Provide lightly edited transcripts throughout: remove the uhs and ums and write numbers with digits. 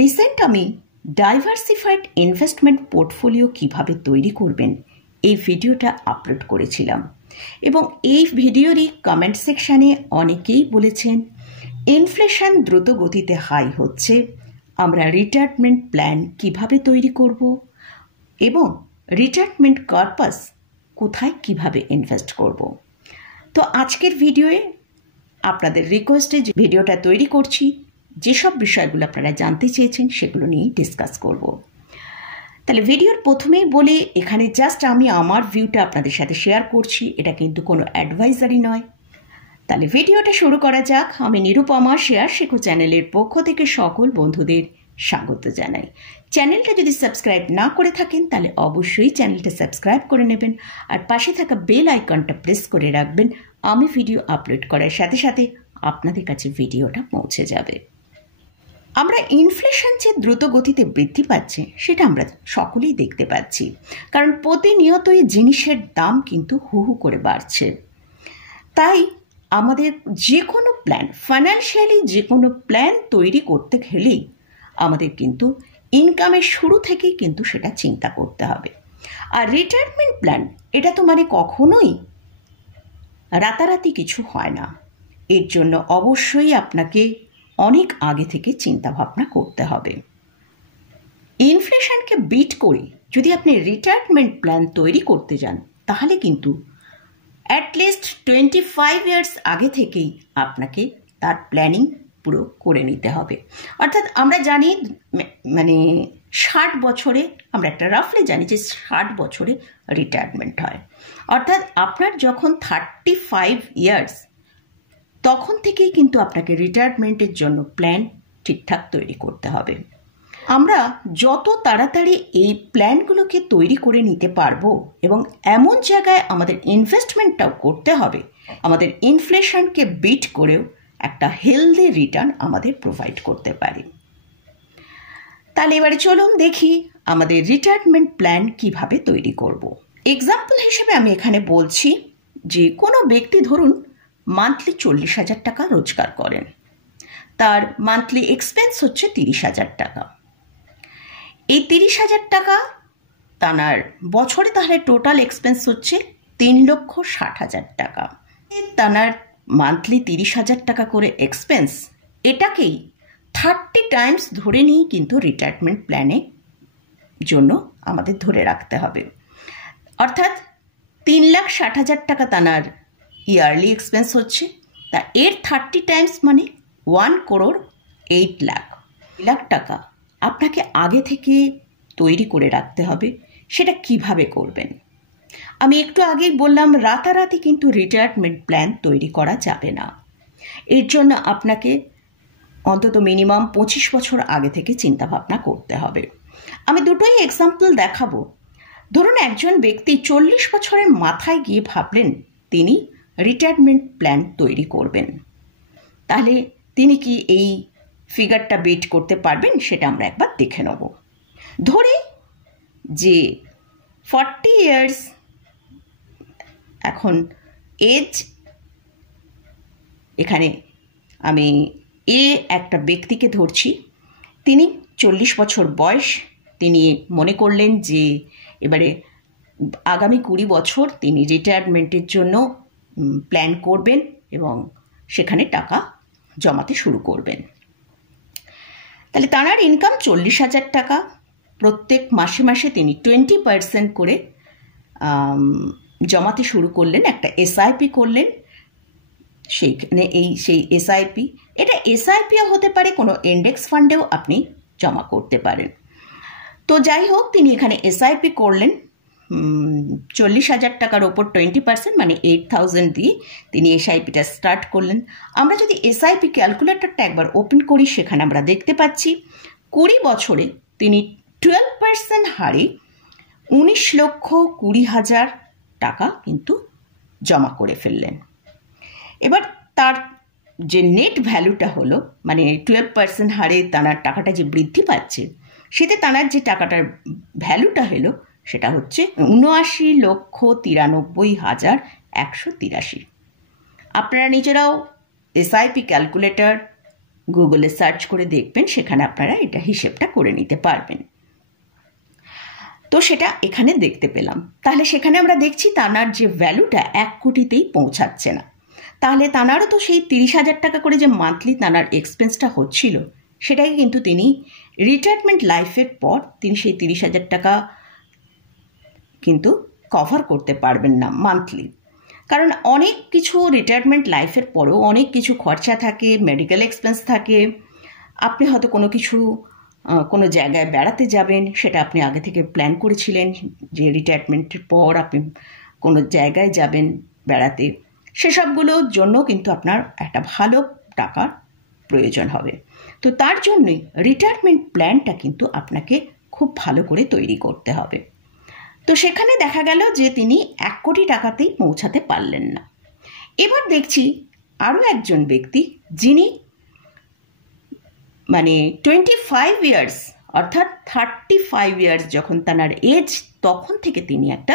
Recent আমি diversified investment portfolio কিভাবে তৈরি করবেন এই ভিডিওটা আপলোড করেছিলাম এবং এই ভিডিওরই কমেন্ট সেকশানে অনেকেই বলেছেন ইনফ্লেশন দ্রুত গতিতে হাই হচ্ছে, আমরা রিটায়ারমেন্ট প্ল্যান কিভাবে তৈরি করব এবং রিটায়ারমেন্ট পারপাস কোথায় কিভাবে ইনভেস্ট করব। তো আজকের ভিডিওয়ে আপনাদের রিকোয়েস্টে যে ভিডিওটা তৈরি করছি, যেসব বিষয়গুলো আপনারা জানতে চেয়েছেন সেগুলো নিয়েই ডিসকাস করব। তাহলে ভিডিওর প্রথমেই বলে এখানে জাস্ট আমি আমার ভিউটা আপনাদের সাথে শেয়ার করছি, এটা কিন্তু কোনো অ্যাডভাইজারি নয়। তাহলে ভিডিওটা শুরু করা যাক। আমি নিরুপমা শেয়ার শেখো চ্যানেলের পক্ষ থেকে সকল বন্ধুদের স্বাগত জানাই। চ্যানেলটা যদি সাবস্ক্রাইব না করে থাকেন তাহলে অবশ্যই চ্যানেলটা সাবস্ক্রাইব করে নেবেন আর পাশে থাকা বেল আইকনটা প্রেস করে রাখবেন। আমি ভিডিও আপলোড করার সাথে সাথে আপনাদের কাছে ভিডিওটা পৌঁছে যাবে। আমরা ইনফ্লেশন যে দ্রুত গতিতে বৃদ্ধি পাচ্ছে সেটা আমরা সকলেই দেখতে পাচ্ছি, কারণ প্রতিনিয়তই জিনিসের দাম কিন্তু হু হু করে বাড়ছে। তাই আমাদের যে কোনো প্ল্যান, ফাইন্যান্সিয়ালি যে কোনো প্ল্যান তৈরি করতে গেলেই আমাদের কিন্তু ইনকামের শুরু থেকেই কিন্তু সেটা চিন্তা করতে হবে। আর রিটায়ারমেন্ট প্ল্যান এটা তো মানে কখনোই রাতারাতি কিছু হয় না, এর জন্য অবশ্যই আপনাকে অনেক আগে থেকে চিন্তা ভাবনা করতে হবে। ইনফ্লেশনকে বিট করে যদি আপনি রিটায়ারমেন্ট প্ল্যান তৈরি করতে যান তাহলে কিন্তু অ্যাটলিস্ট 25 ইয়ার্স আগে থেকেই আপনাকে তার প্ল্যানিং পুরো করে নিতে হবে। অর্থাৎ আমরা জানি মানে 60 বছরে, আমরা একটা রাফলি জানি যে 60 বছরে রিটায়ারমেন্ট হয়। অর্থাৎ আপনার যখন 35 ইয়ার্স তখন থেকেই কিন্তু আপনাকে রিটায়ারমেন্টের জন্য প্ল্যান ঠিকঠাক তৈরি করতে হবে। আমরা যত তাড়াতাড়ি এই প্ল্যানগুলোকে তৈরি করে নিতে পারবো এবং এমন জায়গায় আমাদের ইনভেস্টমেন্টটাও করতে হবে আমাদের ইনফ্লেশনকে বিট করেও একটা হেলদি রিটার্ন আমাদের প্রোভাইড করতে পারে। তাহলে এবারে চলুন দেখি আমাদের রিটায়ারমেন্ট প্ল্যান কিভাবে তৈরি করব। এক্সাম্পল হিসেবে আমি এখানে বলছি যে কোনো ব্যক্তি ধরুন মান্থলি 40,000 টাকা রোজগার করেন, তার মান্থলি এক্সপেন্স হচ্ছে 30,000 টাকা। এই 30,000 টাকা তার বছরে তাহলে টোটাল এক্সপেন্স হচ্ছে 3,60,000 টাকা। তার মান্থলি 30,000 টাকা করে এক্সপেন্স, এটাকেই 30 টাইমস ধরে নিয়েই কিন্তু রিটায়ারমেন্ট প্ল্যানে জন্য আমাদের ধরে রাখতে হবে। অর্থাৎ 3,60,000 টাকা তার ইয়ারলি এক্সপেন্স হচ্ছে, তা এর 30 টাইমস মানে 1,08,00,000 টাকা আপনাকে আগে থেকে তৈরি করে রাখতে হবে। সেটা কিভাবে করবেন? আমি একটু আগেই বললাম রাতারাতি কিন্তু রিটায়ারমেন্ট প্ল্যান তৈরি করা যাবে না। এর জন্য আপনাকে অন্তত মিনিমাম 25 বছর আগে থেকে চিন্তাভাবনা করতে হবে। আমি দুটোই এক্সাম্পল দেখাবো। ধরুন একজন ব্যক্তি 40 বছরের মাথায় গিয়ে ভাবলেন তিনি রিটায়ারমেন্ট প্ল্যান তৈরি করবেন, তাহলে তিনি কি এই ফিগারটা বেট করতে পারবেন সেটা আমরা একবার দেখে নেব। ধরি যে 40 ইয়ার্স এখন এজ, এখানে আমি একটা ব্যক্তিকে ধরছি, তিনি 40 বছর বয়স, তিনি মনে করলেন যে এবারে আগামী 20 বছর তিনি রিটায়ারমেন্টের জন্য প্ল্যান করবেন এবং সেখানে টাকা জমাতে শুরু করবেন। তাহলে তার ইনকাম 40,000 টাকা। প্রত্যেক মাসে মাসে তিনি 20% করে জমাতে শুরু করলেন, একটা এসআইপি করলেন। সেইখানে সেই এসআইপি, এটা এসআইপিও হতে পারে, কোনো ইন্ডেক্স ফান্ডেও আপনি জমা করতে পারেন। তো যাই হোক, তিনি এখানে এসআইপি করলেন 40,000 টাকার ওপর 20% মানে 8,000 দিয়ে তিনি এসআইপিটা স্টার্ট করলেন। আমরা যদি এসআইপি ক্যালকুলেটরটা একবার ওপেন করি সেখানে আমরা দেখতে পাচ্ছি 20 বছরে তিনি 12% হারে 19,20,000 টাকা কিন্তু জমা করে ফেললেন। এবার তার যে নেট ভ্যালুটা হলো, মানে 12% হারে তার টাকাটা যে বৃদ্ধি পাচ্ছে, সেতে তার যে টাকাটার ভ্যালুটা হলো সেটা হচ্ছে 79,93,183। আপনারা নিজেরাও এসআইপি ক্যালকুলেটর গুগলে সার্চ করে দেখবেন, সেখানে আপনারা এটা হিসেবটা করে নিতে পারবেন। তো সেটা এখানে দেখতে পেলাম। তাহলে সেখানে আমরা দেখছি তানার যে ভ্যালুটা 1 কোটিতেই পৌঁছাচ্ছে না। তাহলে তানারও তো সেই 30,000 টাকা করে যে মান্থলি তানার এক্সপেন্সটা হচ্ছিল, সেটাকে কিন্তু তিনি রিটায়ারমেন্ট লাইফের পর তিনি সেই 30,000 টাকা কিন্তু কভার করতে পারবেন না মান্থলি। কারণ অনেক কিছু রিটায়ারমেন্ট লাইফের পরেও অনেক কিছু খরচা থাকে, মেডিকেল এক্সপেন্স থাকে। আপনি হয়তো কোনো জায়গায় বেড়াতে যাবেন, সেটা আপনি আগে থেকে প্ল্যান করেছিলেন যে রিটায়ারমেন্টের পর আপনি কোনো জায়গায় যাবেন বেড়াতে, সেসবগুলোর জন্য কিন্তু আপনার একটা ভালো টাকার প্রয়োজন হবে। তো তার জন্যই রিটায়ারমেন্ট প্ল্যানটা কিন্তু আপনাকে খুব ভালো করে তৈরি করতে হবে। তো সেখানে দেখা গেল যে তিনি 1 কোটি টাকাতেই পৌঁছাতে পারলেন না। এবার দেখছি আরও একজন ব্যক্তি, যিনি 25 ইয়ার্স অর্থাৎ 35 ইয়ার্স যখন তার এজ, তখন থেকে তিনি একটা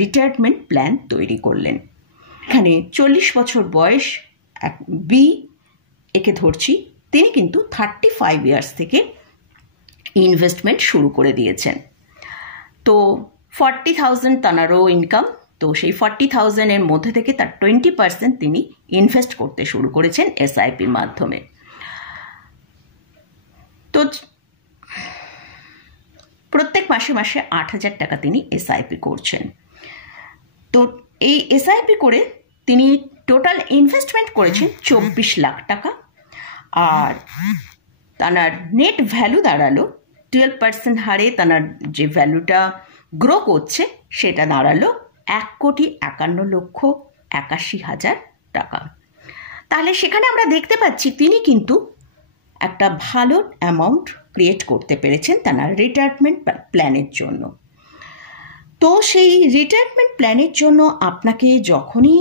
রিটায়ারমেন্ট প্ল্যান তৈরি করলেন। এখানে 40 বছর বয়স বি একে ধরছি, তিনি কিন্তু 35 ইয়ার্স থেকে ইনভেস্টমেন্ট শুরু করে দিয়েছেন। তো 40,000 তানারও ইনকাম। তো সেই 40,000-এর মধ্যে থেকে তার 20% তিনি ইনভেস্ট করতে শুরু করেছেন এসআইপির মাধ্যমে। তো প্রত্যেক মাসে মাসে 8,000 টাকা তিনি এসআইপি করছেন। তো এই এসআইপি করে তিনি টোটাল ইনভেস্টমেন্ট করেছেন 24 লাখ টাকা। আর তার নেট ভ্যালু দাঁড়ালো 12% হারে, তার যে ভ্যালুটা গ্রো করছে সেটা দাঁড়ালো 1,51,81,000 টাকা। তাহলে সেখানে আমরা দেখতে পাচ্ছি তিনি কিন্তু একটা ভালো অ্যামাউন্ট ক্রিয়েট করতে পেরেছেন তার রিটায়ারমেন্ট প্ল্যানের জন্য। তো সেই রিটায়ারমেন্ট প্ল্যানের জন্য আপনাকে যখনই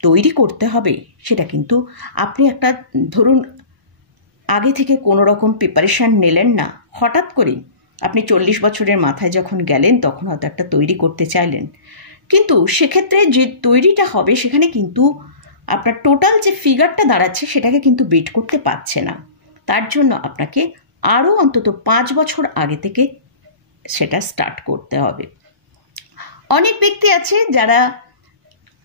তৈরি করতে হবে, সেটা কিন্তু আপনি একটা ধরুন আগে থেকে কোনো রকম প্রিপারেশান নিলেন না, হঠাৎ করে আপনি 40 বছরের মাথায় যখন গেলেন তখন হয়তো একটা তৈরি করতে চাইলেন, কিন্তু সেক্ষেত্রে যে তৈরিটা হবে সেখানে কিন্তু আপনার টোটাল যে ফিগারটা দাঁড়াচ্ছে সেটাকে কিন্তু বিট করতে পারছে না। তার জন্য আপনাকে আরও অন্তত 5 বছর আগে থেকে সেটা স্টার্ট করতে হবে। অনেক ব্যক্তি আছে যারা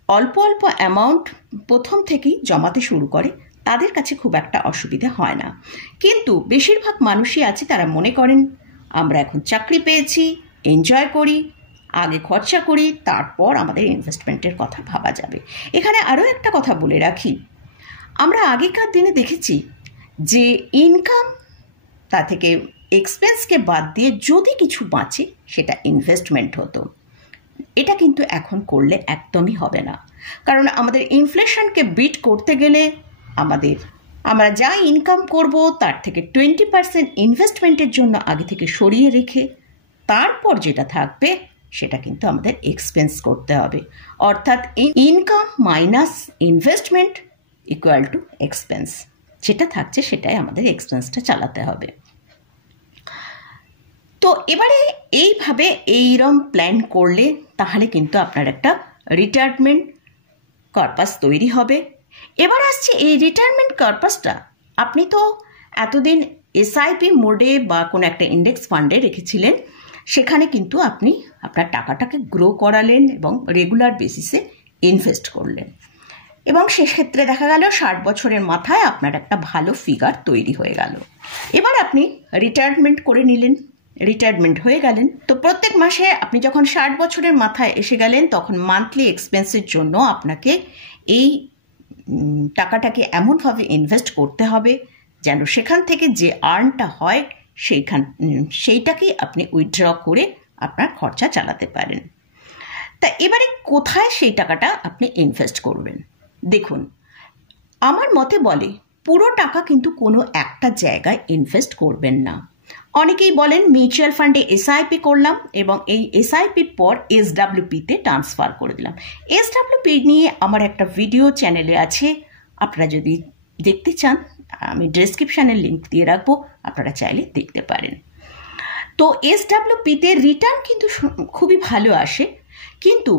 অল্প অল্প অ্যামাউন্ট প্রথম থেকেই জমাতে শুরু করে, তাদের কাছে খুব একটা অসুবিধা হয় না। কিন্তু বেশিরভাগ মানুষই আছে তারা মনে করেন আমরা এখন চাকরি পেয়েছি, এনজয় করি, আগে খরচা করি, তারপর আমাদের ইনভেস্টমেন্টের কথা ভাবা যাবে। এখানে আরও একটা কথা বলে রাখি, আমরা আগেকার দিনে দেখেছি যে ইনকাম তা থেকে এক্সপেন্সকে বাদ দিয়ে যদি কিছু বাঁচে সেটা ইনভেস্টমেন্ট হতো। এটা কিন্তু এখন করলে একদমই হবে না, কারণ আমাদের ইনফ্লেশনকে বিট করতে গেলে আমরা যা ইনকাম করব তার থেকে 20% ইনভেস্টমেন্টের জন্য আগে থেকে সরিয়ে রেখে তারপর যেটা থাকবে সেটা কিন্তু আমাদের এক্সপেন্স করতে হবে। অর্থাৎ income minus investment equal to expense, যেটা থাকছে সেটাই আমাদের এক্সপেন্সটা চালাতে হবে। তো এবারে এইভাবে এইরকম প্ল্যান করলে তাহলে কিন্তু আপনার একটা রিটায়ারমেন্ট কর্পাস তৈরি হবে। এবার আসছে এই রিটায়ারমেন্ট কর্পাসটা আপনি তো এতদিন এসআইপি মোডে বা কোনো একটা ইন্ডেক্স ফান্ডে রেখেছিলেন, সেখানে কিন্তু আপনি আপনার টাকাটাকে গ্রো করালেন এবং রেগুলার বেসিসে ইনভেস্ট করলেন, এবং সেক্ষেত্রে দেখা গেল 60 বছরের মাথায় আপনার একটা ভালো ফিগার তৈরি হয়ে গেল। এবার আপনি রিটায়ারমেন্ট করে নিলেন, রিটায়ারমেন্ট হয়ে গেলেন। তো প্রত্যেক মাসে আপনি যখন 60 বছরের মাথায় এসে গেলেন তখন মান্থলি এক্সপেন্সের জন্য আপনাকে এই টাকাটাকে এমনভাবে ইনভেস্ট করতে হবে যেন সেখান থেকে যে আর্নটা হয় সেইটাকেই আপনি উইথড্র করে আপনার খরচা চালাতে পারেন। তা এবারে কোথায় সেই টাকাটা আপনি ইনভেস্ট করবেন? দেখুন, আমার মতে বলে পুরো টাকা কিন্তু কোনো একটা জায়গায় ইনভেস্ট করবেন না। অনেকেই বলেন মিউচুয়াল ফান্ডে এসআইপি করলাম এবং এই এসআইপির পর এসডাব্লিউপিতে ট্রান্সফার করে দিলাম। এসডাব্লিউপি নিয়ে আমার একটা ভিডিও চ্যানেলে আছে, আপনারা যদি দেখতে চান আমি ডেসক্রিপশানের লিঙ্ক দিয়ে রাখবো, আপনারা চাইলে দেখতে পারেন। তো এসডাব্লিউপিতে রিটার্ন কিন্তু খুবই ভালো আসে, কিন্তু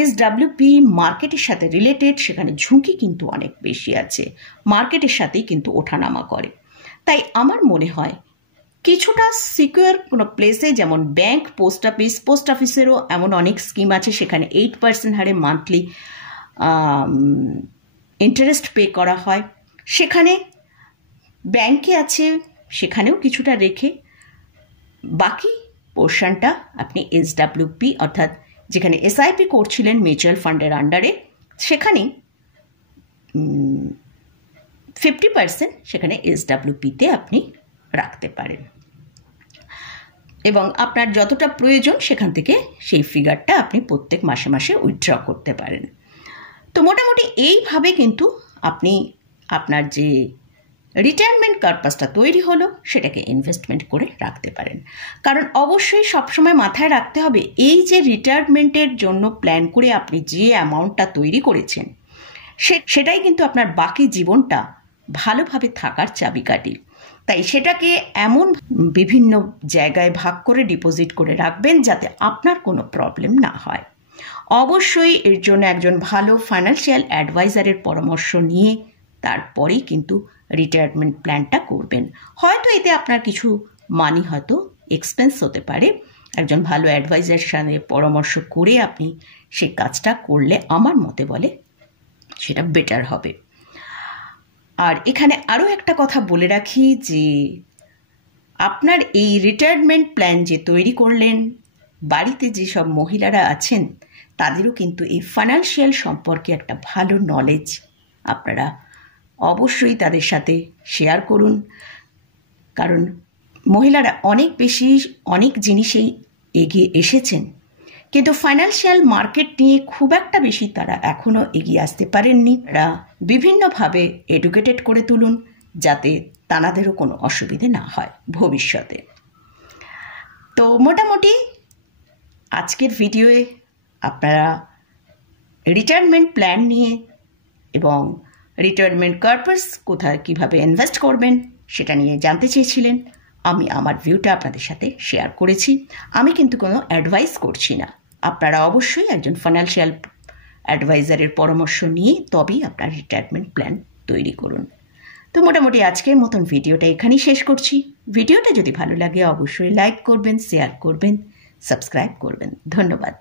এসডাব্লিউপি মার্কেটের সাথে রিলেটেড, সেখানে ঝুঁকি কিন্তু অনেক বেশি আছে, মার্কেটের সাথেই কিন্তু ওঠানামা করে। তাই আমার মনে হয় কিছুটা সিকিউর কোনো প্লেসে, যেমন ব্যাংক, পোস্ট অফিসেরও এমন অনেক স্কিম আছে, সেখানে 8% হারে মান্থলি ইন্টারেস্ট পে করা হয়। সেখানে ব্যাংকে আছে, সেখানেও কিছুটা রেখে বাকি পোর্শনটা আপনি SWP অর্থাৎ যেখানে SIP করছিলেন মিউচুয়াল ফান্ডের আন্ডারে, সেখানে 50% সেখানে SWPতে আপনি রাখতে পারেন এবং আপনার যতটা প্রয়োজন সেখান থেকে সেই ফিগারটা আপনি প্রত্যেক মাসে মাসে উইথড্র করতে পারেন। তো মোটামুটি এইভাবে কিন্তু আপনি আপনার যে রিটায়ারমেন্ট পারপাসটা তৈরি হলো সেটাকে ইনভেস্টমেন্ট করে রাখতে পারেন। কারণ অবশ্যই সবসময় মাথায় রাখতে হবে, এই যে রিটায়ারমেন্টের জন্য প্ল্যান করে আপনি যে অ্যামাউন্টটা তৈরি করেছেন সেটাই কিন্তু আপনার বাকি জীবনটা ভালোভাবে থাকার চাবিকাঠি। তাই সেটাকে এমন বিভিন্ন জায়গায় ভাগ করে ডিপোজিট করে রাখবেন যাতে আপনার কোনো প্রবলেম না হয়। অবশ্যই এর জন্য একজন ভালো ফাইন্যান্সিয়াল অ্যাডভাইজারের পরামর্শ নিয়ে তারপরেই কিন্তু রিটায়ারমেন্ট প্ল্যানটা করবেন। হয়তো এতে আপনার কিছু মানি হয়তো এক্সপেন্স হতে পারে, একজন ভালো অ্যাডভাইজারের সাথে পরামর্শ করে আপনি সেই কাজটা করলে আমার মতে বলে সেটা বেটার হবে। আর এখানে আরও একটা কথা বলে রাখি যে আপনার এই রিটায়ারমেন্ট প্ল্যান যে তৈরি করলেন, বাড়িতে যেসব মহিলারা আছেন তাদেরও কিন্তু এই ফাইন্যান্সিয়াল সম্পর্কে একটা ভালো নলেজ আপনারা অবশ্যই তাদের সাথে শেয়ার করুন। কারণ মহিলারা অনেক জিনিসেই এগিয়ে এসেছেন, কিন্তু ফাইন্যান্সিয়াল মার্কেট নিয়ে খুব একটা বেশি তারা এখনও এগিয়ে আসতে পারেননি। তারা বিভিন্নভাবে এডুকেটেড করে তুলুন যাতে তাদেরও কোনো অসুবিধে না হয় ভবিষ্যতে। তো মোটামুটি আজকের ভিডিওয়ে আপনারা রিটায়ারমেন্ট প্ল্যান নিয়ে এবং রিটায়ারমেন্ট পারপাস কোথায় কীভাবে ইনভেস্ট করবেন সেটা নিয়ে জানতে চেয়েছিলেন। আমি আমার ভিউটা আপনাদের সাথে শেয়ার করেছি। আমি কিন্তু কোনো অ্যাডভাইস করছি না, আপনারা অবশ্যই একজন ফাইন্যান্সিয়াল অ্যাডভাইজারের পরামর্শ নিয়ে তবেই আপনার রিটায়ারমেন্ট প্ল্যান তৈরি করুন। তো মোটামুটি আজকের মতন ভিডিওটা এখানেই শেষ করছি। ভিডিওটা যদি ভালো লাগে অবশ্যই লাইক করবেন, শেয়ার করবেন, সাবস্ক্রাইব করবেন। ধন্যবাদ।